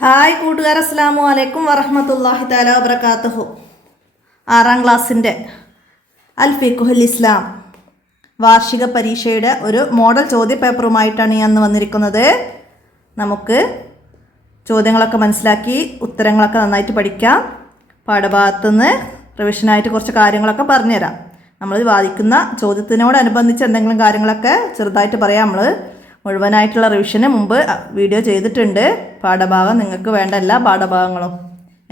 Hi കൂട്ടുകാർ, അസ്സലാമു അലൈക്കും വറഹ്മത്തുള്ളാഹി തആല വബറകാതുഹു. 6ാം ക്ലാസ്സിൻ്റെ അൽ ഫിഖ്ഹുൽ ഇസ്ലാം വാർഷിക പരീക്ഷയുടെ ഒരു മോഡൽ ചോദ്യ പേപ്പറുമായിട്ടാണ് ഞാൻ വന്നിരിക്കുന്നത്. നമുക്ക് ചോദ്യങ്ങളൊക്കെ മനസ്സിലാക്കി ഉത്തരങ്ങളൊക്കെ നന്നായിട്ട് പഠിക്കാം. പാഠഭാഗത്തുനിന്ന് റിവിഷനായിട്ട് കുറച്ച് കാര്യങ്ങളൊക്കെ പറഞ്ഞുതരാം. നമ്മൾ വാദിക്കുന്ന ചോദ്യത്തിനോടനുബന്ധിച്ച് എന്തെങ്കിലും കാര്യങ്ങളൊക്കെ ചെറുതായിട്ട് പറയാം. നമ്മൾ മുഴുവനായിട്ടുള്ള റിവിഷന് മുമ്പ് വീഡിയോ ചെയ്തിട്ടുണ്ട്. പാഠഭാഗം നിങ്ങൾക്ക് വേണ്ട എല്ലാ പാഠഭാഗങ്ങളും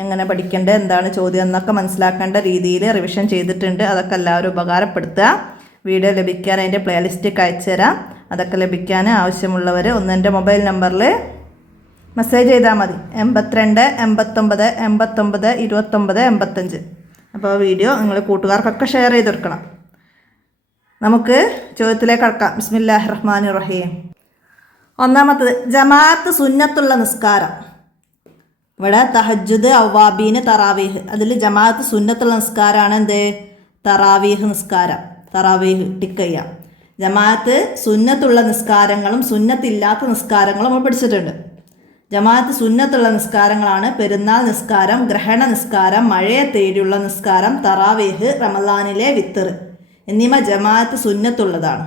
എങ്ങനെ പഠിക്കേണ്ടത്, എന്താണ് ചോദ്യം എന്നൊക്കെ മനസ്സിലാക്കേണ്ട രീതിയിൽ റിവിഷൻ ചെയ്തിട്ടുണ്ട്. അതൊക്കെ എല്ലാവരും ഉപകാരപ്പെടുത്തുക. വീഡിയോ ലഭിക്കാൻ അതിൻ്റെ പ്ലേലിസ്റ്റൊക്കെ അയച്ചു തരാം. അതൊക്കെ ലഭിക്കാൻ ആവശ്യമുള്ളവർ എൻ്റെ മൊബൈൽ നമ്പറിൽ മെസ്സേജ് ചെയ്താൽ മതി. 82 89 89 29 85. അപ്പോൾ വീഡിയോ നിങ്ങൾ കൂട്ടുകാർക്കൊക്കെ ഷെയർ ചെയ്ത് കൊടുക്കണം. നമുക്ക് ചോദ്യത്തിലേക്ക് കടക്കാം. ബിസ്മില്ലാഹിർ റഹ്മാനിർ റഹീം. ഒന്നാമത്തത്, ജമാഅത്ത് സുന്നത്തുള്ള നിസ്കാരം. ഇവിടെ തഹജ്ജുദ്, അവ്വാബീന്, തറാവീഹ്. അതിൽ ജമാഅത്ത് സുന്നത്തുള്ള നിസ്കാരമാണ് എന്ത്? തറാവീഹ് നിസ്കാരം. തറാവീഹ് ടിക്ക് ചെയ്യാം. ജമാഅത്ത് സുന്നത്തുള്ള നിസ്കാരങ്ങളും സുന്നത്തില്ലാത്ത നിസ്കാരങ്ങളും നമ്മൾ പഠിച്ചിട്ടുണ്ട്. ജമാഅത്ത് സുന്നത്തുള്ള നിസ്കാരങ്ങളാണ് പെരുന്നാൾ നിസ്കാരം, ഗ്രഹണ നിസ്കാരം, മഴയെ തേടിയുള്ള നിസ്കാരം, തറാവീഹ്, റമളാനിലെ വിത്തർ എന്നിവ ജമാഅത്ത് സുന്നത്തുള്ളതാണ്.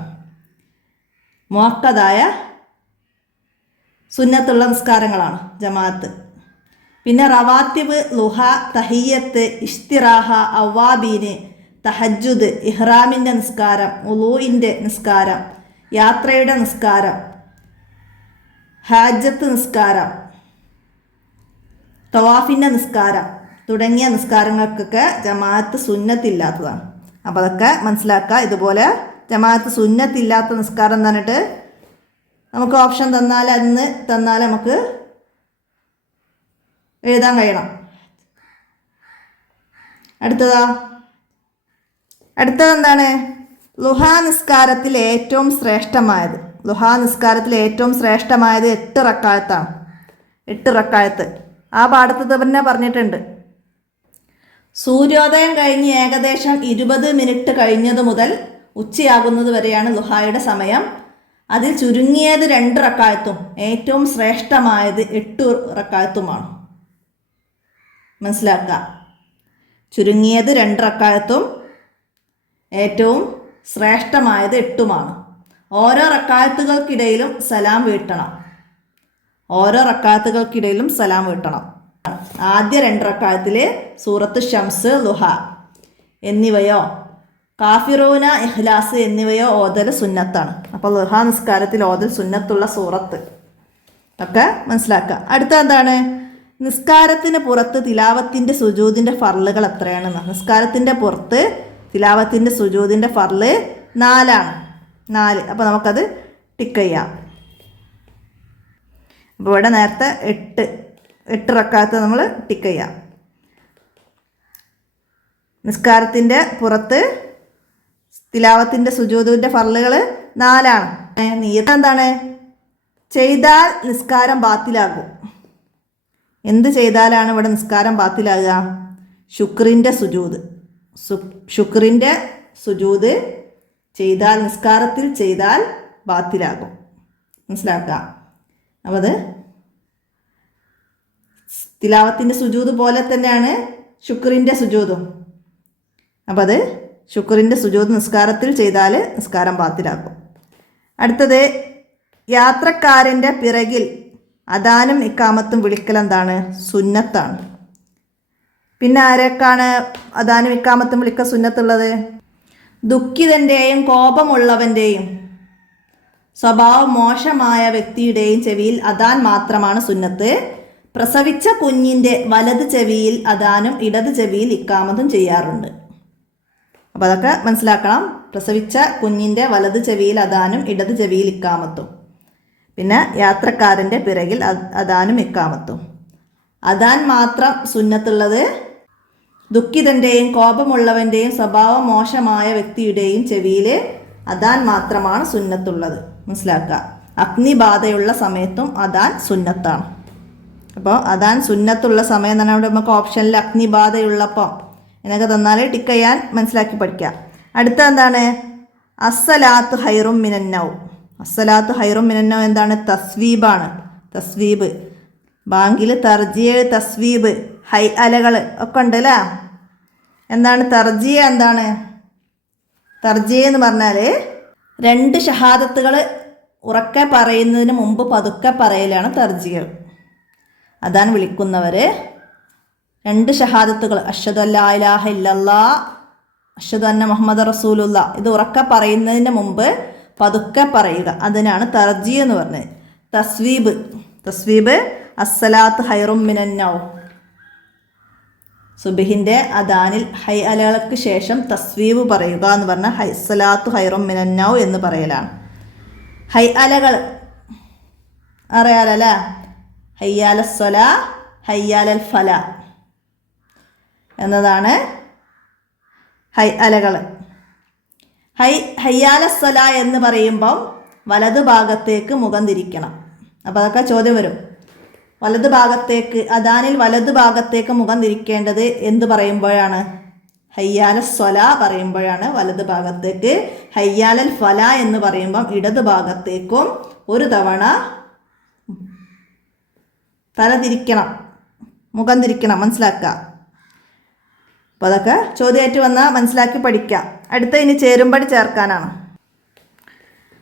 മുഅക്കദായ സുന്നത്തുള്ള നിസ്കാരങ്ങളാണ് ജമാഅത്ത്. പിന്നെ റവാത്തിബ്, ലുഹ, തഹിയ്യത്ത്, ഇഷ്തിറാഹ, അവ്വാബീന്, തഹജ്ജുദ്, ഇഹ്റാമിൻ്റെ നിസ്കാരം, ഉളൂഇൻ്റെ നിസ്കാരം, യാത്രയുടെ നിസ്കാരം, ഹാജത്ത് നിസ്കാരം, തവാഫിൻ്റെ നിസ്കാരം തുടങ്ങിയ നിസ്കാരങ്ങൾക്കൊക്കെ ജമാഅത്ത് സുന്നത്തില്ലാത്തതാണ്. അപ്പോൾ അതൊക്കെ മനസ്സിലാക്കുക. ഇതുപോലെ ജമാഅത്ത് സുന്നത്തില്ലാത്ത നിസ്കാരം എന്ന് പറഞ്ഞിട്ട് നമുക്ക് ഓപ്ഷൻ തന്നാൽ നമുക്ക് എഴുതാൻ കഴിയണം. അടുത്തതെന്താണ്? ലുഹാ നിസ്കാരത്തിൽ ഏറ്റവും ശ്രേഷ്ഠമായത്. ലുഹാ നിസ്കാരത്തിൽ ഏറ്റവും ശ്രേഷ്ഠമായത് 8 റക്അത്താണ്. 8 റക്അത്ത് ആ പാഠത്തിൽ തന്നെ പറഞ്ഞിട്ടുണ്ട്. സൂര്യോദയം കഴിഞ്ഞ് ഏകദേശം 20 മിനിറ്റ് കഴിഞ്ഞത് മുതൽ ഉച്ചയാകുന്നത് വരെയാണ് ലുഹായുടെ സമയം. അതിൽ ചുരുങ്ങിയത് 2 റക്അത്തും ഏറ്റവും ശ്രേഷ്ഠമായത് 8 റക്അത്തുമാണ്. മനസ്സിലാക്കുക. ചുരുങ്ങിയത് 2 റക്അത്തും ഏറ്റവും ശ്രേഷ്ഠമായത് 8ഉമാണ്. ഓരോ റക്അത്തുകൾക്കിടയിലും സലാം വീട്ടണം. ആദ്യ 2 റക്അത്തിൽ സൂറത്ത് ഷംസ്, ലുഹ എന്നിവയോ കാഫിറൂന, ഇഖ്ലാസ് എന്നിവയോ ഓതൽ സുന്നത്താണ്. അപ്പോൾ ലുഹ നിസ്കാരത്തിൽ ഓതൽ സുന്നത്തുള്ള സൂറത്ത് ഒക്കെ മനസ്സിലാക്കുക. അടുത്ത എന്താണ്? നിസ്കാരത്തിന് പുറത്ത് തിലാവത്തിൻ്റെ സുജൂദിൻ്റെ ഫർളുകൾ എത്രയാണെന്ന്. നിസ്കാരത്തിൻ്റെ പുറത്ത് തിലാവത്തിൻ്റെ സുജൂദിൻ്റെ ഫർള് 4ആണ്. 4. അപ്പോൾ നമുക്കത് ടിക്ക് ചെയ്യാം. അപ്പോൾ ഇവിടെ നേരത്തെ 8 റക്അത്ത് നമ്മൾ ടിക്ക് ചെയ്യാം. നിസ്കാരത്തിൻ്റെ പുറത്ത് തിലാവത്തിൻ്റെ സുജൂദിൻ്റെ ഫർളുകൾ 4ആണ്. നിയ്യത്ത് എന്താണ്? ചെയ്താൽ നിസ്കാരം ബാത്തിലാകും. എന്ത് ചെയ്താലാണ് ഇവിടെ നിസ്കാരം ബാത്തിലാകുക? ശുക്രിൻ്റെ സുജൂദ് ചെയ്താൽ, നിസ്കാരത്തിൽ ചെയ്താൽ ബാത്തിലാകും. മനസ്സിലാക്കുക. അപ്പോൾ അത് തിലാവത്തിൻ്റെ സുജൂദ് പോലെ തന്നെയാണ് ശുക്രിൻ്റെ സുജൂദും. അപ്പോൾ അത് ശുക്രിൻ്റെ സുജൂദ് നിസ്കാരത്തിൽ ചെയ്താൽ നിസ്കാരം ബാത്തിലാക്കും. അടുത്തത്, യാത്രക്കാരൻ്റെ പിറകിൽ അദാനും ഇക്കാമത്തും വിളിക്കൽ എന്താണ്? സുന്നത്താണ്. പിന്നെ ആരൊക്കെയാണ് അദാനും ഇക്കാമത്തും വിളിക്കൽ സുന്നത്തുള്ളത്? ദുഃഖിതൻ്റെയും കോപമുള്ളവൻ്റെയും സ്വഭാവം മോശമായ വ്യക്തിയുടെയും ചെവിയിൽ അദാൻ മാത്രമാണ് സുന്നത്ത്. പ്രസവിച്ച കുഞ്ഞിൻ്റെ വലത് ചെവിയിൽ അദാനും ഇടത് ചെവിയിൽ ഇക്കാമത്തും ചെയ്യാറുണ്ട്. അപ്പോൾ അതൊക്കെ മനസ്സിലാക്കണം. പ്രസവിച്ച കുഞ്ഞിൻ്റെ വലത് ചെവിയിൽ അദാനും ഇടത് ചെവിയിൽ ഇക്കാമത്തും. പിന്നെ യാത്രക്കാരൻ്റെ പിറകിൽ അദാനും ഇക്കാമത്തും. അദാൻ മാത്രം സുന്നത്തുള്ളത് ദുഃഖിതൻ്റെയും കോപമുള്ളവൻ്റെയും സ്വഭാവം മോശമായ വ്യക്തിയുടെയും ചെവിയിൽ അദാൻ മാത്രമാണ് സുന്നത്തുള്ളത്. മനസ്സിലാക്കുക. അഗ്നിബാധയുള്ള സമയത്തും അദാൻ സുന്നത്താണ്. അപ്പോൾ അദാൻ സുന്നത്തുള്ള സമയം എന്ന് പറഞ്ഞാൽ നമുക്ക് ഓപ്ഷനിൽ അഗ്നിബാധയുള്ളപ്പം എന്നൊക്കെ തന്നാൽ ടിക്ക് ചെയ്യാൻ മനസ്സിലാക്കി പഠിക്കാം. അടുത്ത എന്താണ്? അസ്സലാത്തു ഹൈറും മിനന്നൗം. അസ്സലാത്തു ഹൈറും മിനന്നൗം എന്താണ്? തസ്വീബാണ്. തസ്വീബ് ബാങ്കിൽ തർജിയ, തസ്വീബ്, ഹൈ അലകൾ ഒക്കെ ഉണ്ട് അല്ലേ. എന്താണ് തർജിയ? എന്താണ് തർജിയ എന്ന് പറഞ്ഞാൽ 2 ഷഹാദത്തുകൾ ഉറക്കെ പറയുന്നതിന് മുമ്പ് പതുക്കെ പറയലാണ് തർജിയ. അതാണ് വിളിക്കുന്നവർ 2 ഷഹാദത്തുകൾ, അഷ്ഹദു അല്ലാ ഇലാഹ ഇല്ലല്ലാഹ്, അഷ്ഹദു അന്ന മുഹമ്മദ് റസൂലുള്ള, ഇത് ഉറക്കെ പറയുന്നതിന് മുമ്പ് പതുക്കെ പറയുക, അതിനാണ് തർജിയ എന്ന് പറഞ്ഞത്. തസ്വീബ് അസ്സലാത്ത് ഹൈറും മിനന്നൗം, സുബഹിൻ്റെ അദാനിൽ ഹൈ അലകൾക്ക് ശേഷം തസ്വീബ് പറയുക എന്ന് പറഞ്ഞാൽ അസ്സലാത്തു ഹൈറും മിനന്നൗ എന്ന് പറയലാണ്. ഹൈ അലകൾ അറിയാലല്ലേ, ഹയ്യാല സ്വലാ, ഹയ്യാലൽ ഫല എന്നതാണ് ഹൈ അലകൾ. ഹയ്യാല സ്വല എന്ന് പറയുമ്പം വലതു ഭാഗത്തേക്ക് മുഖം തിരിക്കണം. അപ്പോൾ അതൊക്കെ ചോദ്യം വരും. വലതു ഭാഗത്തേക്ക്, അദാനിൽ വലതു ഭാഗത്തേക്ക് മുഖം തിരിക്കേണ്ടത് എന്ത് പറയുമ്പോഴാണ്? ഹയ്യാല സ്വല പറയുമ്പോഴാണ് വലതു ഭാഗത്തേക്ക്. ഹയ്യാലൽ ഫല എന്ന് പറയുമ്പം ഇടതു ഭാഗത്തേക്കും ഒരു തവണ തല തിരിക്കണം, മുഖം തിരിക്കണം. മനസ്സിലാക്കുക. അപ്പോൾ അതൊക്കെ ചോദ്യമായിട്ട് വന്നാൽ മനസ്സിലാക്കി പഠിക്കാം. അടുത്ത ഇനി ചേരുമ്പടി ചേർക്കാനാണ്.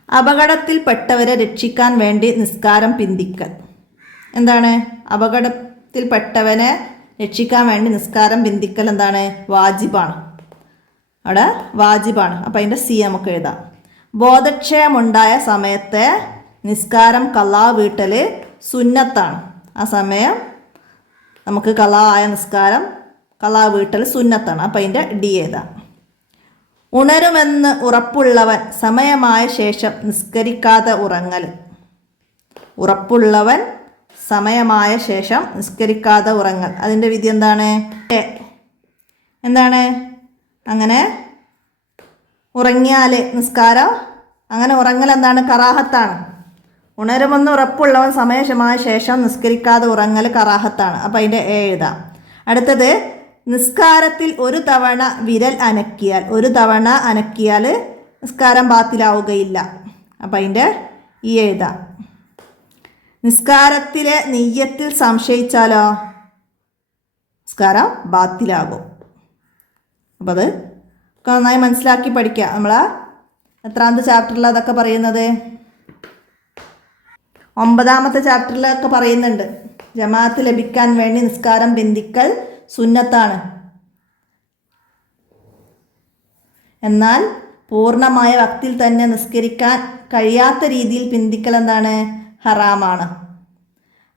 അപകടത്തിൽപ്പെട്ടവരെ രക്ഷിക്കാൻ വേണ്ടി നിസ്കാരം പിന്തിക്കൽ. എന്താണ്? അപകടത്തിൽപ്പെട്ടവനെ രക്ഷിക്കാൻ വേണ്ടി നിസ്കാരം പിന്തിക്കൽ എന്താണ്? വാജിബാണ്. അവിടെ വാജിബാണ്. അപ്പം അതിൻ്റെ സി നമുക്ക് എഴുതാം. ബോധക്ഷയമുണ്ടായ സമയത്തെ നിസ്കാരം ഖളാ വീട്ടൽ സുന്നത്താണ്. ആ സമയം നമുക്ക് ഖളാ ആയ നിസ്കാരം ഖളാ വീട്ടൽ സുന്നത്താണ്. അപ്പം അതിൻ്റെ ഡി എഴുതാം. ഉണരുമെന്ന് ഉറപ്പുള്ളവൻ സമയമായ ശേഷം നിസ്കരിക്കാതെ ഉറങ്ങൽ. ഉറപ്പുള്ളവൻ സമയമായ ശേഷം നിസ്കരിക്കാതെ ഉറങ്ങൽ, അതിൻ്റെ വിധി എന്താണ്? എന്താണ്? അങ്ങനെ ഉറങ്ങിയാൽ നിസ്കാരം, അങ്ങനെ ഉറങ്ങൽ എന്താണ്? കറാഹത്താണ്. ഉണരുമെന്ന് ഉറപ്പുള്ളവൻ സമയമായ ശേഷം നിസ്കരിക്കാതെ ഉറങ്ങൽ കറാഹത്താണ്. അപ്പം അതിൻ്റെ എ എഴുതാം. അടുത്തത്, നിസ്കാരത്തിൽ ഒരു തവണ വിരൽ അനക്കിയാൽ നിസ്കാരം ബാത്തിലാവുകയില്ല. അപ്പം അതിൻ്റെ ഈ എഴുതാം. നിസ്കാരത്തിലെ നിയ്യത്തിൽ സംശയിച്ചാലോ നിസ്കാരം ബാത്തിലാകും. അപ്പം അത് നന്നായി മനസ്സിലാക്കി പഠിക്കുക. നമ്മൾ എത്രാമത്തെ ചാപ്റ്ററിൽ അതൊക്കെ പറയുന്നത്? 9ാമത്തെ ചാപ്റ്ററിലൊക്കെ പറയുന്നുണ്ട്. ജമാഅത്ത് ലഭിക്കാൻ വേണ്ടി നിസ്കാരം ബന്ധിക്കൽ സുന്നത്താണ്. എന്നാൽ പൂർണ്ണമായ വക്തിൽ തന്നെ നിസ്കരിക്കാൻ കഴിയാത്ത രീതിയിൽ പിന്തിക്കൽ എന്താണ്? ഹറാമാണ്.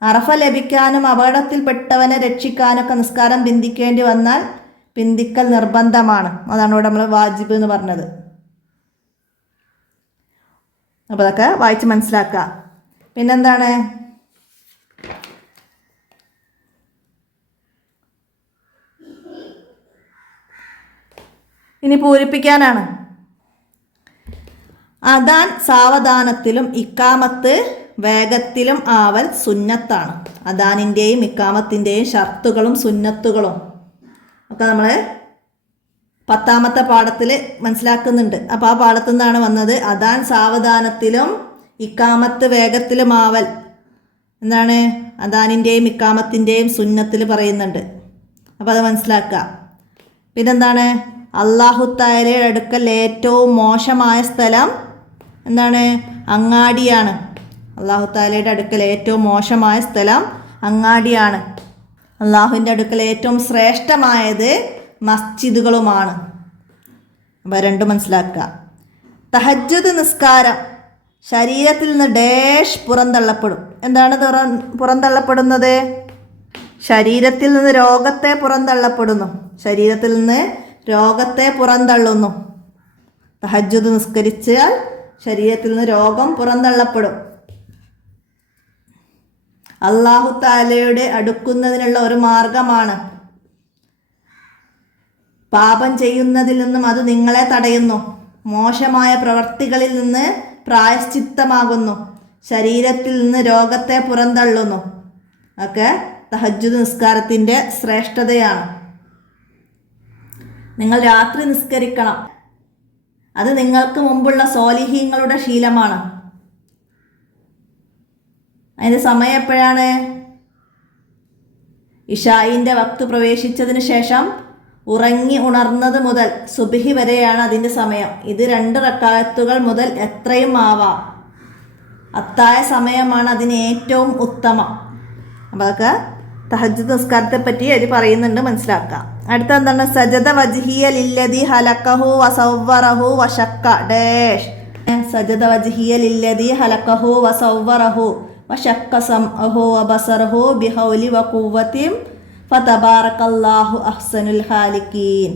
അറഫ ലഭിക്കാനും അപകടത്തിൽപ്പെട്ടവനെ രക്ഷിക്കാനൊക്കെ നിസ്കാരം പിന്തിക്കേണ്ടി വന്നാൽ പിന്തിക്കൽ നിർബന്ധമാണ്. അതാണ് ഇവിടെ നമ്മൾ വാജിബ് എന്ന് പറഞ്ഞത്. അപ്പോൾ അതൊക്കെ വായിച്ച് മനസ്സിലാക്കുക. പിന്നെന്താണ്? ഇനി പൂരിപ്പിക്കാനാണ്. അദാൻ സാവധാനത്തിലും ഇക്കാമത്ത് വേഗത്തിലും ആവൽ സുന്നത്താണ്. അദാനിൻ്റെയും ഇക്കാമത്തിൻ്റെയും ഷർത്തുകളും സുന്നത്തുകളും ഒക്കെ നമ്മൾ 10ാമത്തെ പാഠത്തിൽ മനസ്സിലാക്കുന്നുണ്ട്. അപ്പോൾ ആ പാഠത്തു നിന്നാണ് വന്നത്. അദാൻ സാവധാനത്തിലും ഇക്കാമത്ത് വേഗത്തിലും ആവൽ എന്താണ്? അദാനിൻ്റെയും ഇക്കാമത്തിൻ്റെയും സുന്നത്തിൽ പറയുന്നുണ്ട്. അപ്പോൾ അത് മനസ്സിലാക്കുക. പിന്നെന്താണ്? അല്ലാഹു തആലയുടെ അടുക്കൽ ഏറ്റവും മോശമായ സ്ഥലം എന്താണ്? അങ്ങാടിയാണ്. അല്ലാഹു തആലയുടെ അടുക്കൽ ഏറ്റവും മോശമായ സ്ഥലം അങ്ങാടിയാണ്. അള്ളാഹുവിൻ്റെ അടുക്കൽ ഏറ്റവും ശ്രേഷ്ഠമായത് മസ്ജിദുകളുമാണ്. അപ്പോൾ രണ്ടും മനസ്സിലാക്കുക. തഹജ്ജുദ് നിസ്കാരം ശരീരത്തിൽ നിന്ന് ഡാഷ് പുറന്തള്ളപ്പെടും. എന്താണ് പുറന്തള്ളപ്പെടുന്നത്? ശരീരത്തിൽ നിന്ന് രോഗത്തെ പുറന്തള്ളപ്പെടുന്നു. ശരീരത്തിൽ നിന്ന് രോഗത്തെ പുറന്തള്ളുന്നു. തഹജ്ജുദ് നിസ്കരിച്ചാൽ ശരീരത്തിൽ നിന്ന് രോഗം പുറന്തള്ളപ്പെടും. അല്ലാഹു തആലയുടെ അടുക്കുന്നതിനുള്ള ഒരു മാർഗമാണ്. പാപം ചെയ്യുന്നതിൽ നിന്നും അത് നിങ്ങളെ തടയുന്നു. മോശമായ പ്രവർത്തികളിൽ നിന്ന് പ്രായശ്ചിത്തമാകുന്നു. ശരീരത്തിൽ നിന്ന് രോഗത്തെ പുറന്തള്ളുന്നു. ഒക്കെ തഹജ്ജുദ് നിസ്കാരത്തിൻ്റെ ശ്രേഷ്ഠതയാണ്. നിങ്ങൾ രാത്രി നിസ്കരിക്കണം. അത് നിങ്ങൾക്ക് മുമ്പുള്ള സ്വാലിഹീങ്ങളുടെ ശീലമാണ്. അതിൻ്റെ സമയം എപ്പോഴാണ്? ഇശായിൻ്റെ വക്ത് പ്രവേശിച്ചതിന് ശേഷം ഉറങ്ങി ഉണർന്നത് മുതൽ സുബ്ഹി വരെയാണ് അതിൻ്റെ സമയം. ഇത് 2 റക്അത്തുകൾ മുതൽ എത്രയും ആവാം. അത്തായ സമയമാണ് അതിന് ഏറ്റവും ഉത്തമം. അപ്പോൾ അതൊക്കെ തഹജ്ജുദ് നിസ്കാരത്തെ പറ്റി അത് പറയുന്നുണ്ട്, മനസ്സിലാക്കാം. അടുത്ത എന്താണ്? സജദ വജ്ഹിയ ലില്ലദി ഹലക്കഹു വസവ്വറഹു വശക്ക ഡാഷ്. സജദ വജ്ഹിയ ലില്ലദി ഹലക്കഹു വസവ്വറഹു വശക്ക സംഅഹു വബസറഹു ബിഹൗലി വഖുവ്വതിൻ ഫതബാറകല്ലാഹു അഹ്സനുൽ ഖാലിഖീൻ.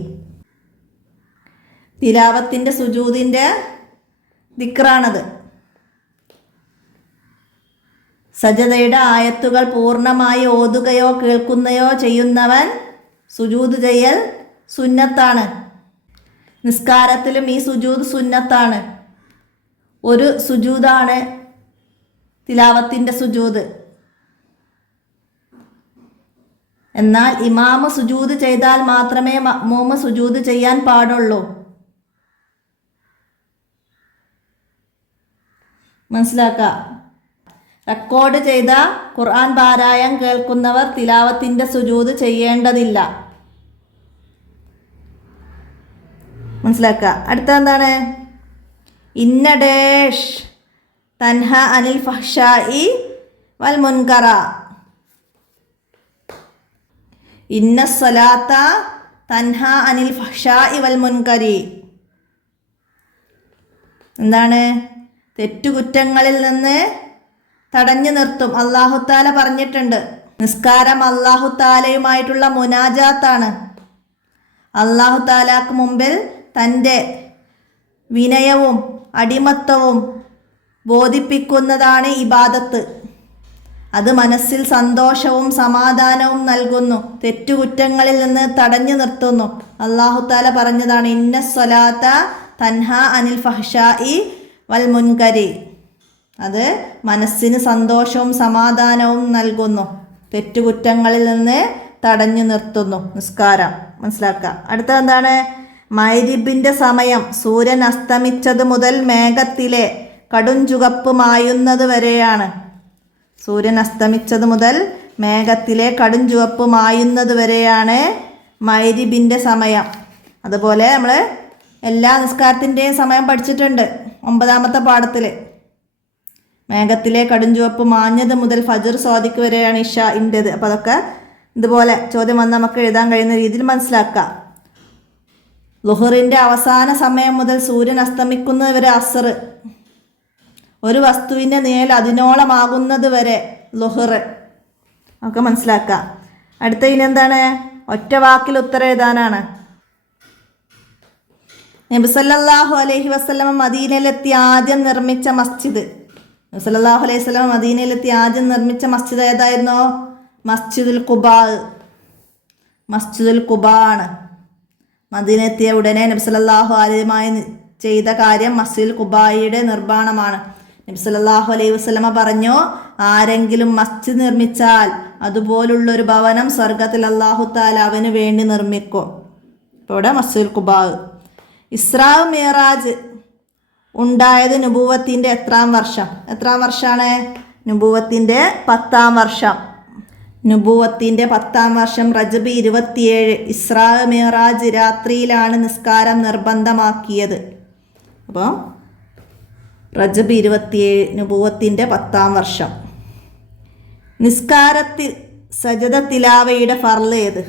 തിലാവത്തിൻ്റെ സുജൂദിൻ്റെ ദിക്റാണത്. സജദയുടെ ആയത്തുകൾ പൂർണ്ണമായി ഓതുകയോ കേൾക്കുന്നയോ ചെയ്യുന്നവൻ സുജൂദ് ചെയ്യൽ സുന്നത്താണ്. നിസ്കാരത്തിലും ഈ സുജൂദ് സുന്നത്താണ്. ഒരു സുജൂദാണ് തിലാവത്തിൻ്റെ സുജൂദ്. എന്നാൽ ഇമാമ് സുജൂദ് ചെയ്താൽ മാത്രമേ മഅ്മൂമ് സുജൂദ് ചെയ്യാൻ പാടുള്ളൂ. മനസ്സിലാക്കുക. റെക്കോർഡ് ചെയ്ത ഖുർആൻ പാരായണം കേൾക്കുന്നവർ തിലാവത്തിൻ്റെ സുജൂദ് ചെയ്യേണ്ടതില്ല. മനസ്സിലാക്കുക. അടുത്ത എന്താണ്? ഇന്ന ഡേഷ് തൻഹ അനിൽ ഫഹ്ശാഇ വൽ മുൻകറ. ഇന്ന സ്വലാത്ത തൻഹ അനിൽ ഫഹ്ശാഇ വൽ മുൻകരി. എന്താണ്? തെറ്റുകുറ്റങ്ങളിൽ നിന്ന് തടഞ്ഞു നിർത്തും. അല്ലാഹുത്താല പറഞ്ഞിട്ടുണ്ട്. നിസ്കാരം അല്ലാഹുത്താലയുമായിട്ടുള്ള മുനാജാത്താണ്. അല്ലാഹുത്താലാക്ക് മുമ്പിൽ തൻ്റെ വിനയവും അടിമത്വവും ബോധിപ്പിക്കുന്നതാണ് ഇബാദത്ത്. അത് മനസ്സിൽ സന്തോഷവും സമാധാനവും നൽകുന്നു. തെറ്റുകുറ്റങ്ങളിൽ നിന്ന് തടഞ്ഞു നിർത്തുന്നു. അല്ലാഹുത്താല പറഞ്ഞതാണ് ഇന്ന സ്വലാത്ത തൻഹ അനിൽ ഫഹ്ശാഇ വൽ മുൻകരി. അത് മനസ്സിന് സന്തോഷവും സമാധാനവും നൽകുന്നു. തെറ്റുകുറ്റങ്ങളിൽ നിന്ന് തടഞ്ഞു നിർത്തുന്നു നിസ്കാരം. മനസ്സിലാക്കുക. അടുത്ത എന്താണ്? മഗ്‌രിബിൻ്റെ സമയം സൂര്യൻ അസ്തമിച്ചത് മുതൽ മേഘത്തിലെ കടുംചുവപ്പ് മായുന്നത് വരെയാണ്. സൂര്യൻ അസ്തമിച്ചത് മുതൽ മേഘത്തിലെ കടുംചുവപ്പ് മായുന്നത് വരെയാണ് മഗ്‌രിബിൻ്റെ സമയം. അതുപോലെ നമ്മൾ എല്ലാ നിസ്കാരത്തിൻ്റെയും സമയം പഠിച്ചിട്ടുണ്ട് 9ാമത്തെ പാഠത്തിൽ. മേഘത്തിലെ കടുംചുവപ്പ് മാഞ്ഞത് മുതൽ ഫജ്ർ സ്വാദിക്ക് വരെയാണ് ഇശാഇൻ്റെത്. അപ്പോൾ അതൊക്കെ ഇതുപോലെ ചോദ്യം വന്ന് നമുക്ക് എഴുതാൻ കഴിയുന്ന രീതിയിൽ മനസ്സിലാക്കാം. ളുഹറിൻ്റെ അവസാന സമയം മുതൽ സൂര്യൻ അസ്തമിക്കുന്നത് വരെ അസ്ർ. ഒരു വസ്തുവിൻ്റെ നിഴൽ അതിനോളമാകുന്നത് വരെ ളുഹർ. ഒക്കെ മനസ്സിലാക്കാം. അടുത്ത ഇനി എന്താണ്? ഒറ്റ വാക്കിൽ ഉത്തരം എഴുതാനാണ്. നബി സല്ലല്ലാഹു അലൈഹി വസല്ലമ മദീനയിലെത്തി ആദ്യം നിർമ്മിച്ച മസ്ജിദ്. നബി സല്ലല്ലാഹു അലൈഹി വസല്ലമ മദീനയിലെത്തി ആദ്യം നിർമ്മിച്ച മസ്ജിദ് ഏതായിരുന്നു? മസ്ജിദുൽ ഖുബാ. മസ്ജിദുൽ ഖുബാ ആണ്. മദീനയെത്തിയ ഉടനെ നബി സല്ലല്ലാഹു അലൈഹി ചെയ്ത കാര്യം മസ്ജിദുൽ ഖുബായുടെ നിർമ്മാണമാണ്. നബി സല്ലല്ലാഹു അലൈഹി വസല്ലമ പറഞ്ഞു, ആരെങ്കിലും മസ്ജിദ് നിർമ്മിച്ചാൽ അതുപോലുള്ളൊരു ഭവനം സ്വർഗത്തിൽ അല്ലാഹു തആല അവന് വേണ്ടി നിർമ്മിക്കും. ഇപ്പോൾ ഇവിടെ മസ്ജിദുൽ ഖുബാ. ഇസ്രാ മിഅ്റാജ് ഉണ്ടായത് നുബുവത്തിൻ്റെ എത്രാം വർഷം? എത്രാം വർഷമാണ്? നുബുവത്തിൻ്റെ 10ാം വർഷം. നുബുവത്തിൻ്റെ 10ാം വർഷം റജബ് 27. ഇസ്രാ മിഅ്റാജ് രാത്രിയിലാണ് നിസ്കാരം നിർബന്ധമാക്കിയത്. അപ്പോൾ റജബ് 27 നുബുവത്തിൻ്റെ 10ാം വർഷം. നിസ്കാരത്തിൽ സജദ തിലാവയുടെ ഫർള് ഏത്?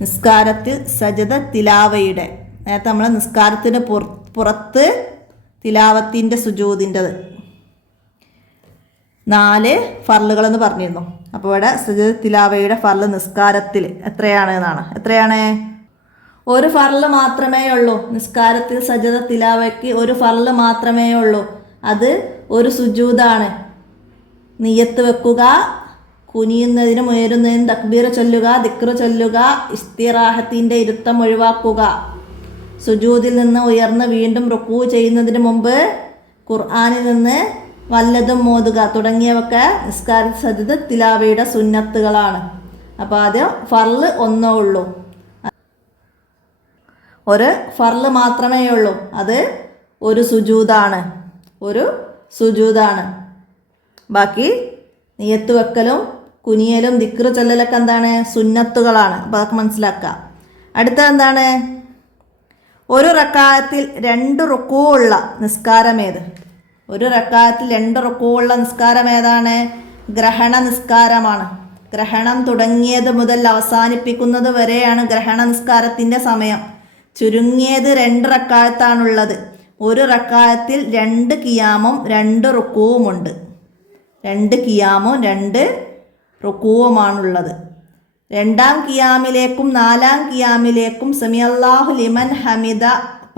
നിസ്കാരത്തിൽ സജദ തിലാവയുടെ, നേരത്തെ നമ്മൾ നിസ്കാരത്തിന് പുറത്ത് തിലാവത്തിൻ്റെ സുജൂദിൻ്റെത് 4 ഫർളുകളെന്ന് പറഞ്ഞിരുന്നു. അപ്പോൾ ഇവിടെ സജദ തിലാവയുടെ ഫർള് നിസ്കാരത്തിൽ എത്രയാണ് എന്നാണ്. എത്രയാണ്? ഒരു ഫർള് മാത്രമേ ഉള്ളൂ. നിസ്കാരത്തിൽ സജദ തിലാവയ്ക്ക് ഒരു ഫർള് മാത്രമേ ഉള്ളൂ. അത് ഒരു സുജൂദാണ്. നിയ്യത്ത് വെക്കുക, കുനിയുന്നതിനും ഉയരുന്നതിനും തക്ബീർ ചൊല്ലുക, ദിക്ർ ചൊല്ലുക, ഇസ്തിറാഹത്തിൻ്റെ ഇരുത്തം ഒഴിവാക്കുക, സുജൂദിൽ നിന്ന് ഉയർന്ന് വീണ്ടും റുക്കൂ ചെയ്യുന്നതിന് മുമ്പ് ഖുർആനിൽ നിന്ന് വല്ലതും മോതുക തുടങ്ങിയവയൊക്കെ നിസ്കാര സജദ തിലാവയുടെ സുന്നത്തുകളാണ്. അപ്പോൾ ആദ്യം ഫർള് ഒന്നേ ഉള്ളൂ. ഒരു ഫർള് മാത്രമേ ഉള്ളൂ. അത് ഒരു സുജൂദാണ്. ഒരു സുജൂദാണ്. ബാക്കി നിയ്യത്ത് വെക്കലും കുനിയലും ദിക്റ് ചൊല്ലലൊക്കെ എന്താണ്? സുന്നത്തുകളാണ്. അപ്പോൾ അതൊക്കെ മനസ്സിലാക്കുക. അടുത്തത് എന്താണ്? ഒരു റക്അത്തിൽ 2 റുക്കൂ ഉള്ള നിസ്കാരമേത്? ഒരു റക്അത്തിൽ 2 റുക്കൂ ഉള്ള നിസ്കാരം ഏതാണ്? ഗ്രഹണ നിസ്കാരമാണ്. ഗ്രഹണം തുടങ്ങിയത് മുതൽ അവസാനിപ്പിക്കുന്നത് വരെയാണ് ഗ്രഹണ നിസ്കാരത്തിൻ്റെ സമയം. ചുരുങ്ങിയത് 2 റക്അത്താണുള്ളത്. ഒരു റക്അത്തിൽ 2 ഖിയാമും 2 റുക്കൂവുമുണ്ട്. 2 ഖിയാമും 2 റുക്കൂവുമാണുള്ളത്. 2-ാം ഖിയാമിലേക്കും 4-ാം ഖിയാമിലേക്കും സമിഅല്ലാഹു ലിമൻ ഹമിദ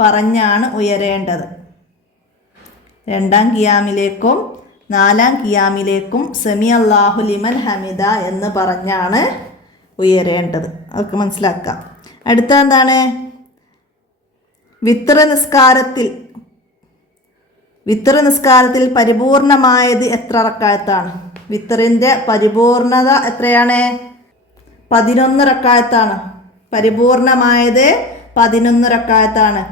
പറഞ്ഞാണ് ഉയരേണ്ടത്. 2-ാം ഖിയാമിലേക്കും 4-ാം ഖിയാമിലേക്കും സമിഅല്ലാഹു ലിമൻ ഹമിദ എന്ന് പറഞ്ഞാണ് ഉയരേണ്ടത്. അതൊക്കെ മനസ്സിലാക്കാം. അടുത്ത എന്താണ്? വിത്ർ നിസ്കാരത്തിൽ പരിപൂർണമായത് എത്ര റക്അത്താണ്? വിത്റിൻ്റെ പരിപൂർണത എത്രയാണ്? 11 റക്അത്താണ്. പരിപൂർണമായത് 11 റക്അത്താണ്.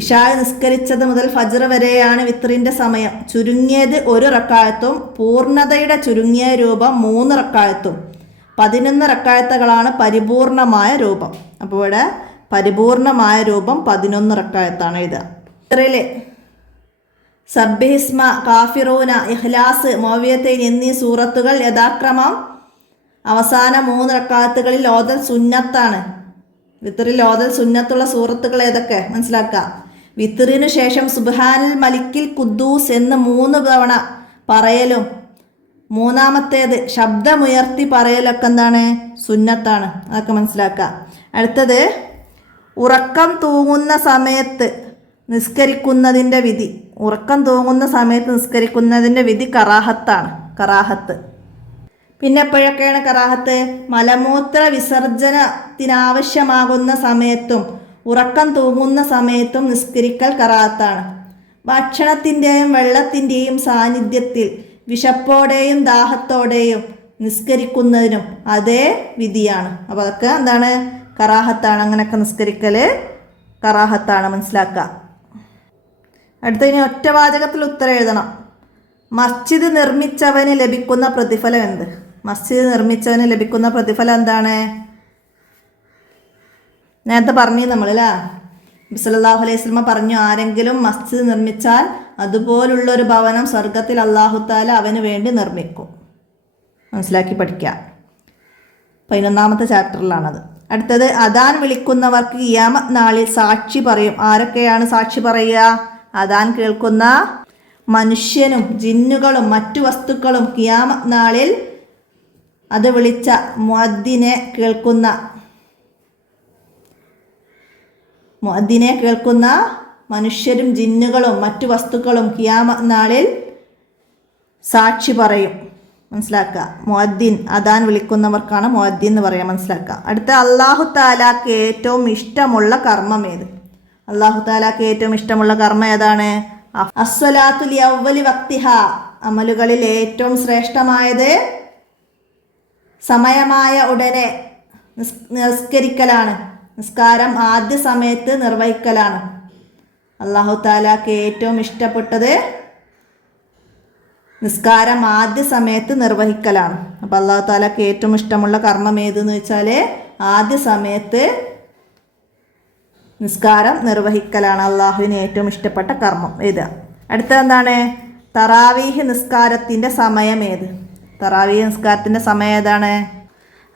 ഇശാ നിസ്കരിച്ചത് മുതൽ ഫജ്ർ വരെയാണ് വിത്റിൻ്റെ സമയം. ചുരുങ്ങിയത് 1 റക്അത്തും പൂർണ്ണതയുടെ ചുരുങ്ങിയ രൂപം 3 റക്അത്തും 11 റക്അത്തുകളാണ് പരിപൂർണമായ രൂപം. അപ്പോൾ ഇവിടെ പരിപൂർണമായ രൂപം 11 റക്അത്താണ് എഴുതുക. വിത്റിൽ സബ്ബിഹിസ്മ, കാഫിറൂന, ഇഖ്ലാസ്, മുഅവ്വിദത്തൈൻ എന്നീ സൂറത്തുകൾ യഥാക്രമം അവസാന 3 റക്അത്തുകളിൽ ഓതൽ സുന്നത്താണ്. വിത്റിൽ ഓതൽ സുന്നത്തുള്ള സൂറത്തുകൾ ഏതൊക്കെ മനസ്സിലാക്കുക. വിത്റിനു ശേഷം സുബ്ഹാനൽ മലിക്കിൽ ഖുദ്ദൂസ് എന്ന് 3 തവണ പറയലും 3-ാമത്തേത് ശബ്ദമുയർത്തി പറയലൊക്കെ എന്താണ്? സുന്നത്താണ്. അതൊക്കെ മനസ്സിലാക്കുക. അടുത്തത് ഉറക്കം തൂങ്ങുന്ന സമയത്ത് നിസ്കരിക്കുന്നതിൻ്റെ വിധി. ഉറക്കം തൂങ്ങുന്ന സമയത്ത് നിസ്കരിക്കുന്നതിൻ്റെ വിധി കറാഹത്താണ്. കറാഹത്ത്. പിന്നെ എപ്പോഴൊക്കെയാണ് കറാഹത്ത്? മലമൂത്ര വിസർജനത്തിനാവശ്യമാകുന്ന സമയത്തും ഉറക്കം തൂങ്ങുന്ന സമയത്തും നിസ്കരിക്കൽ കറാഹത്താണ്. ഭക്ഷണത്തിൻ്റെയും വെള്ളത്തിൻ്റെയും സാന്നിധ്യത്തിൽ വിശപ്പോടെയും ദാഹത്തോടെയും നിസ്കരിക്കുന്നതിനും അതേ വിധിയാണ്. അപ്പോൾ അതൊക്കെ എന്താണ്? കറാഹത്താണ്. അങ്ങനെയൊക്കെ നിസ്കരിക്കൽ കറാഹത്താണ്. മനസ്സിലാക്കുക. അടുത്തതിന് ഒറ്റവാചകത്തിൽ ഉത്തരം എഴുതണം. മസ്ജിദ് നിർമ്മിച്ചവന് ലഭിക്കുന്ന പ്രതിഫലം എന്ത്? മസ്ജിദ് നിർമ്മിച്ചവന് ലഭിക്കുന്ന പ്രതിഫലം എന്താണ്? നേരത്തെ പറഞ്ഞു നമ്മളല്ലേ, നബി സല്ലല്ലാഹു അലൈഹി വസല്ലം പറഞ്ഞു, ആരെങ്കിലും മസ്ജിദ് നിർമ്മിച്ചാൽ അതുപോലുള്ളൊരു ഭവനം സ്വർഗത്തിൽ അല്ലാഹു തആല അവന് വേണ്ടി നിർമ്മിക്കും. മനസ്സിലാക്കി പഠിക്കുക. 11-ാമത്തെ ചാപ്റ്ററിലാണത്. അടുത്തത് അദാൻ വിളിക്കുന്നവർക്ക് ഖിയാമത്ത് നാളിൽ സാക്ഷി പറയും. ആരൊക്കെയാണ് സാക്ഷി പറയുക? അദാൻ കേൾക്കുന്ന മനുഷ്യനും ജിന്നുകളും മറ്റു വസ്തുക്കളും ഖിയാമത്ത് നാളിൽ അത് വിളിച്ച മുഅദ്ദിനെ കേൾക്കുന്ന മനുഷ്യരും ജിന്നുകളും മറ്റു വസ്തുക്കളും ഖിയാമത്ത് നാളിൽ സാക്ഷി പറയും. മനസ്സിലാക്കുക. മുഅദ്ദിൻ, അദാൻ വിളിക്കുന്നവർക്കാണ് മുഅദ്ദിൻ എന്ന് പറയാം. മനസ്സിലാക്കുക. അടുത്ത അല്ലാഹു തആലാക്ക് ഏറ്റവും ഇഷ്ടമുള്ള കർമ്മം ഏത്? അല്ലാഹു തആലാക്ക് ഏറ്റവും ഇഷ്ടമുള്ള കർമ്മം ഏതാണ്? അസ്സലാത്തു ലി അവ്വലി വക്തിഹ. അമലുകളിൽ ഏറ്റവും ശ്രേഷ്ഠമായത് സമയമായ ഉടനെ നിസ്കരിക്കലാണ്. നിസ്കാരം ആദ്യ സമയത്ത് നിർവഹിക്കലാണ്. അല്ലാഹു തആലാക്ക് ഏറ്റവും ഇഷ്ടപ്പെട്ടത് നിസ്കാരം ആദ്യ സമയത്ത് നിർവഹിക്കലാണ്. അപ്പോൾ അല്ലാഹു തആലാക്ക് ഏറ്റവും ഇഷ്ടമുള്ള കർമ്മം ഏതെന്ന് വെച്ചാൽ ആദ്യ സമയത്ത് നിസ്കാരം നിർവഹിക്കലാണ് അള്ളാഹുവിന് ഏറ്റവും ഇഷ്ടപ്പെട്ട കർമ്മം. ഏത്? അടുത്തത് എന്താണ്? തറാവീഹ് നിസ്കാരത്തിൻ്റെ സമയം ഏത്? തറാവീഹ് നിസ്കാരത്തിൻ്റെ സമയം ഏതാണ്?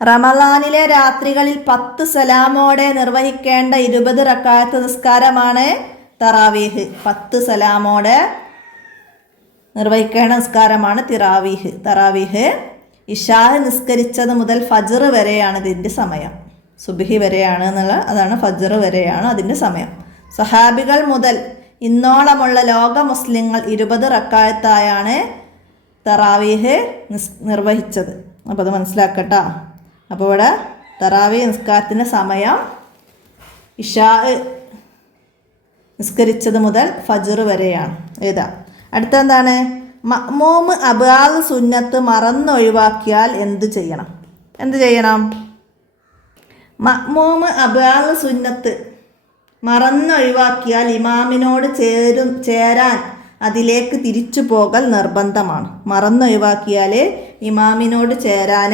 റമളാനിലെ രാത്രികളിൽ 10 സലാമോടെ നിർവഹിക്കേണ്ട 20 റക്അത്ത് നിസ്കാരമാണ് തറാവീഹ്. 10 സലാമോടെ നിർവഹിക്കേണ്ട നിസ്കാരമാണ് തറാവീഹ്. ഇശാ നിസ്കരിച്ചത് മുതൽ ഫജ്ർ വരെയാണ് ഇതിൻ്റെ സമയം. സുബ്ഹി വരെയാണ് അതാണ് ഫജ്ർ വരെയാണ് അതിൻ്റെ സമയം. സഹാബികൾ മുതൽ ഇന്നോളമുള്ള ലോക മുസ്ലിങ്ങൾ 20 റക്അത്തായാണ് തറാവീഹ് നിർവഹിച്ചത്. അപ്പോൾ അത് മനസ്സിലാക്കട്ടോ. അപ്പോൾ ഇവിടെ തറാവീഹ് നിസ്കാരത്തിൻ്റെ സമയം ഇശാ നിസ്കരിച്ചത് മുതൽ ഫജ്ർ വരെയാണ്. ഏതാ? അടുത്തെന്താണ്? മഅ്മൂമ് അബ്ആദ് സുന്നത്ത് മറന്നൊഴിവാക്കിയാൽ എന്ത് ചെയ്യണം? മഅ്മൂമ് അബ്ആദ് സുന്നത്ത് മറന്നൊഴിവാക്കിയാൽ ഇമാമിനോട് ചേരാൻ അതിലേക്ക് തിരിച്ചു പോകൽ നിർബന്ധമാണ്. മറന്നൊഴിവാക്കിയാൽ ഇമാമിനോട് ചേരാൻ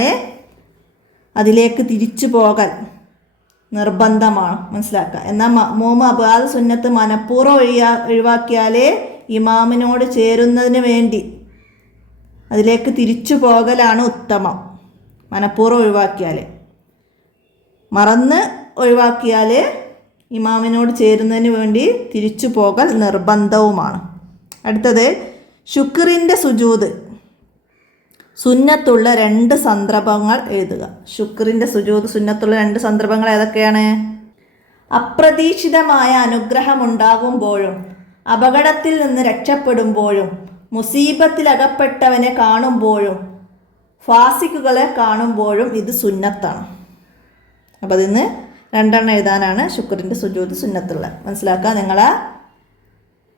അതിലേക്ക് തിരിച്ചു പോകൽ നിർബന്ധമാണ്. മനസ്സിലാക്കുക. എന്നാൽ മഅ്മൂം അബ്ആദ് സുന്നത്ത് മനഃപൂർവ്വം ഒഴിവാക്കിയാൽ ഇമാമിനോട് ചേരുന്നതിന് വേണ്ടി അതിലേക്ക് തിരിച്ചു പോകലാണ് ഉത്തമം. മനഃപൂർവ്വം ഒഴിവാക്കിയാൽ. മറന്ന് ഒഴിവാക്കിയാൽ ഇമാമിനോട് ചേരുന്നതിന് വേണ്ടി തിരിച്ചു പോകൽ നിർബന്ധവുമാണ്. അടുത്തത് ശുക്റിൻ്റെ സുജൂദ് സുന്നത്തുള്ള 2 സന്ദർഭങ്ങൾ എഴുതുക. ശുക്റിൻ്റെ സുജൂദ് സുന്നത്തുള്ള 2 സന്ദർഭങ്ങൾ ഏതൊക്കെയാണ്? അപ്രതീക്ഷിതമായ അനുഗ്രഹമുണ്ടാകുമ്പോഴും അപകടത്തിൽ നിന്ന് രക്ഷപ്പെടുമ്പോഴും മുസീബത്തിലകപ്പെട്ടവനെ കാണുമ്പോഴും ഫാസിക്കുകളെ കാണുമ്പോഴും ഇത് സുന്നത്താണ്. അപ്പോൾ അതിന്ന് 2 എഴുതാനാണ് ശുക്റിൻ്റെ സുജൂദ് സുന്നത്തുള്ളത്. മനസ്സിലാക്കുക. നിങ്ങളെ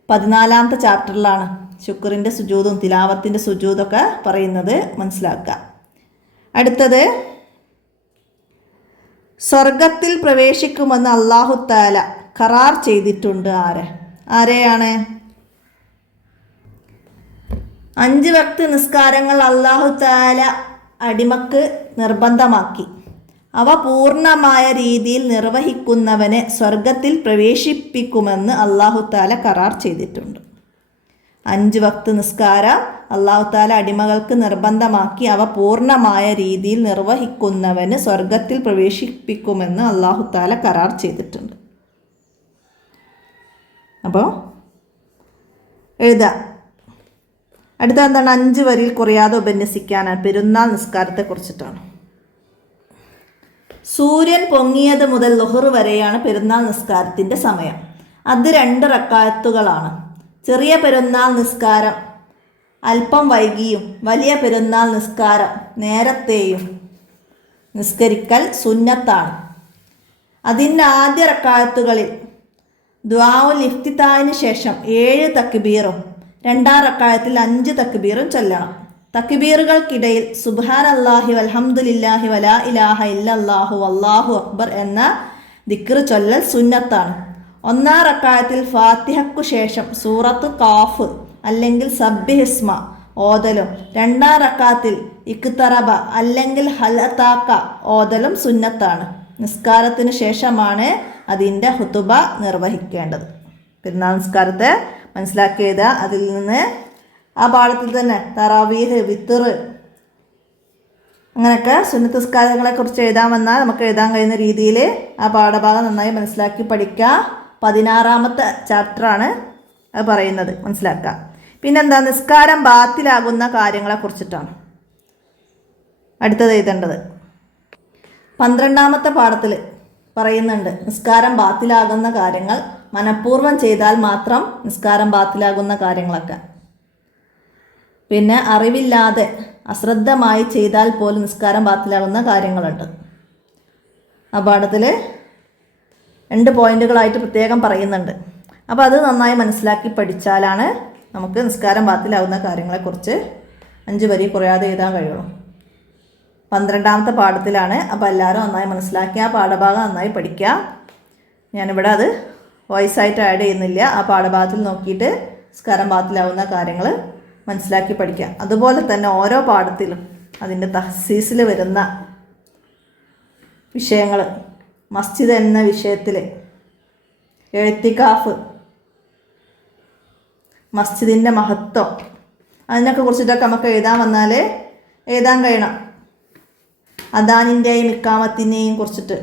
14ാമത്തെ ചാപ്റ്ററിലാണ് ശുക്റിൻ്റെ സുജൂദും തിലാവത്തിൻ്റെ സുജൂദൊക്കെ പറയുന്നത്. മനസ്സിലാക്കുക. അടുത്തത് സ്വർഗത്തിൽ പ്രവേശിക്കുമെന്ന് അല്ലാഹു തആല ഖറാർ ചെയ്തിട്ടുണ്ട്. ആരെയാണ്? 5 വക്ത് നിസ്കാരങ്ങൾ അല്ലാഹു തആല അടിമക്ക് നിർബന്ധമാക്കി. അവ പൂർണ്ണമായ രീതിയിൽ നിർവഹിക്കുന്നവനെ സ്വർഗത്തിൽ പ്രവേശിപ്പിക്കുമെന്ന് അല്ലാഹു തആല ഖറാർ ചെയ്തിട്ടുണ്ട്. 5 വക്ത് നിസ്കാരം അല്ലാഹു തആല അടിമകൾക്ക് നിർബന്ധമാക്കി. അവ പൂർണ്ണമായ രീതിയിൽ നിർവഹിക്കുന്നവന് സ്വർഗത്തിൽ പ്രവേശിപ്പിക്കുമെന്ന് അല്ലാഹു തആല ഖറാർ ചെയ്തിട്ടുണ്ട്. അപ്പോൾ എഴുതാം. അടുത്ത എന്താണ്? 5 വരിയിൽ കുറയാതെ ഉപന്യസിക്കാനാണ്. പെരുന്നാൾ നിസ്കാരത്തെക്കുറിച്ചിട്ടാണ്. സൂര്യൻ പൊങ്ങിയത് മുതൽ ളുഹർ വരെയാണ് പെരുന്നാൾ നിസ്കാരത്തിൻ്റെ സമയം. അത് 2 റക്അത്തുകളാണ്. ചെറിയ പെരുന്നാൾ നിസ്കാരം അല്പം വൈകിയും വലിയ പെരുന്നാൾ നിസ്കാരം നേരത്തെയും നിസ്കരിക്കൽ സുന്നത്താണ്. അതിൻ്റെ ആദ്യ റക്അത്തുകളിൽ ദുആഉൽ ഇഫ്തിതാഹിന് ശേഷം 7 തക്ബീറും 2ാം റക്അത്തിൽ 5 തക്ബീറും ചൊല്ലണം. തക്ബീറുകൾക്കിടയിൽ സുബ്ഹാനല്ലാഹി വൽഹംദുലില്ലാഹി വലാ ഇലാഹ ഇല്ലല്ലാഹു വല്ലാഹു അക്ബർ എന്ന ദിക്ർ ചൊല്ലൽ സുന്നത്താണ്. 1ാം റക്അത്തിൽ ഫാത്തിഹയ്ക്കു ശേഷം സൂറത്ത് കാഫ് അല്ലെങ്കിൽ സബ്ബിഹിസ്മ ഓതലും 2ാം റക്അത്തിൽ ഇഖ്തറബ അല്ലെങ്കിൽ ഹൽ അതാക ഓതലും സുന്നത്താണ്. നിസ്കാരത്തിന് ശേഷമാണ് അതിൻ്റെ ഹുതുബ നിർവഹിക്കേണ്ടത്. പെരുന്നാൾ നിസ്കാരത്തെ മനസ്സിലാക്കിയത് അതിൽ നിന്ന് ആ പാഠത്തിൽ തന്നെ തറാവീഹ്, വിത്തർ അങ്ങനെയൊക്കെ സുന്നത്ത് നിസ്കാരങ്ങളെക്കുറിച്ച് എഴുതാൻ വന്നാൽ നമുക്ക് എഴുതാൻ കഴിയുന്ന രീതിയിൽ ആ പാഠഭാഗം നന്നായി മനസ്സിലാക്കി പഠിക്കുക. 16ാമത്തെ ചാപ്റ്ററാണ് അത് പറയുന്നത്. മനസ്സിലാക്കുക. പിന്നെന്താ? നിസ്കാരം ബാത്തിലാകുന്ന കാര്യങ്ങളെക്കുറിച്ചിട്ടാണ് അടുത്തത് എഴുതേണ്ടത്. 12ാമത്തെ പാഠത്തിൽ പറയുന്നുണ്ട് നിസ്കാരം ബാത്തിലാകുന്ന കാര്യങ്ങൾ. മനഃപൂർവ്വം ചെയ്താൽ മാത്രം നിസ്കാരം ബാത്തിലാകുന്ന കാര്യങ്ങളൊക്കെ. പിന്നെ അറിവില്ലാതെ അശ്രദ്ധമായി ചെയ്താൽ പോലും നിസ്കാരം ബാത്തിലാകുന്ന കാര്യങ്ങളുണ്ട്. ആ പാഠത്തിൽ 2 പോയിന്റുകളായിട്ട് പ്രത്യേകം പറയുന്നുണ്ട്. അപ്പോൾ അത് നന്നായി മനസ്സിലാക്കി പഠിച്ചാലാണ് നമുക്ക് നിസ്കാരം ബാത്തിലാകുന്ന കാര്യങ്ങളെക്കുറിച്ച് 5 വരി കുറയാതെ എഴുതാൻ കഴിയുള്ളൂ. 12ാമത്തെ പാഠത്തിലാണ്. അപ്പോൾ എല്ലാവരും നന്നായി മനസ്സിലാക്കി ആ പാഠഭാഗം നന്നായി പഠിക്കുക. ഞാനിവിടെ അത് വോയിസായിട്ട് ആഡ് ചെയ്യുന്നില്ല. ആ പാഠഭാഗത്തിൽ നോക്കിയിട്ട് നിസ്കാരം ബാത്തിലാകുന്ന കാര്യങ്ങൾ മനസ്സിലാക്കി പഠിക്കുക. അതുപോലെ തന്നെ ഓരോ പാഠത്തിലും അതിൻ്റെ തഹ്സീസിൽ വരുന്ന വിഷയങ്ങൾ, മസ്ജിദ് എന്ന വിഷയത്തിൽ എഴുത്തിക്കാഫ്, മസ്ജിദിൻ്റെ മഹത്വം, അതിനൊക്കെ കുറിച്ചിട്ടൊക്കെ നമുക്ക് എഴുതാൻ വന്നാൽ എഴുതാൻ കഴിയണം. അദാനിൻ്റെയും ഇക്കാമത്തിൻ്റെയും കുറിച്ചിട്ട്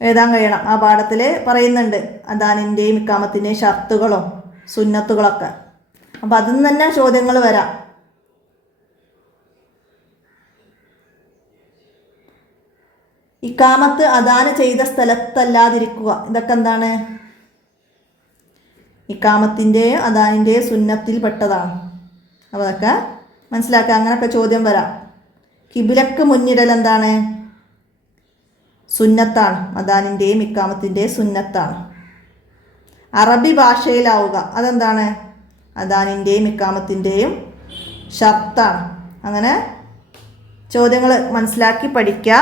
എഴുതാൻ കഴിയണം. ആ പാഠത്തിൽ പറയുന്നുണ്ട് അദാനിൻ്റെയും ഇക്കാമത്തിൻ്റെയും ഷർത്തുകളും സുന്നത്തുകളൊക്കെ. അപ്പം അതിൽ നിന്ന് തന്നെ ചോദ്യങ്ങൾ വരാം. ഇക്കാമത്ത് അദാന് ചെയ്ത സ്ഥലത്തല്ലാതിരിക്കുക. ഇതൊക്കെ എന്താണ്? ഇക്കാമത്തിൻ്റെയും അദാനിൻ്റെയും സുന്നത്തിൽ പെട്ടതാണ്. അപ്പോൾ അതൊക്കെ മനസ്സിലാക്കുക. അങ്ങനെയൊക്കെ ചോദ്യം വരാം. കിബിലക്ക് മുന്നിടൽ എന്താണ്? സുന്നത്താണ്. അദാനിൻ്റെയും ഇക്കാമത്തിൻ്റെയും സുന്നത്താണ്. അറബി ഭാഷയിലാവുക അതെന്താണ്? അദാനിൻ്റെയും ഇക്കാമത്തിൻ്റെയും ഷർത്താണ്. അങ്ങനെ ചോദ്യങ്ങൾ മനസ്സിലാക്കി പഠിക്കുക.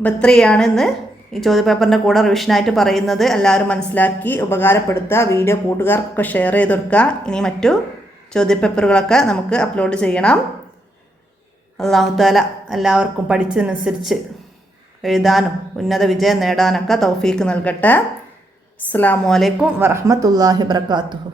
ബത്രിയാണ് ഇന്ന് ഈ ചോദ്യപേപ്പറിൻ്റെ കൂടെ റിവിഷനായിട്ട് പറയുന്നത് എല്ലാവരും മനസ്സിലാക്കി ഉപകാരപ്പെടുത്തുക. വീഡിയോ കൂട്ടുകാർക്കൊക്കെ ഷെയർ ചെയ്ത് കൊടുക്കുക. ഇനി മറ്റു ചോദ്യപേപ്പറുകളൊക്കെ നമുക്ക് അപ്ലോഡ് ചെയ്യണം. അല്ലാഹു തആല എല്ലാവർക്കും പഠിച്ചതിനനുസരിച്ച് എഴുതാനും ഉന്നത വിജയം നേടാനൊക്കെ തൗഫീക്ക് നൽകട്ടെ. അസ്സലാമു അലൈക്കും വറഹ്മത്തുള്ളാഹി വബറകാതുഹു.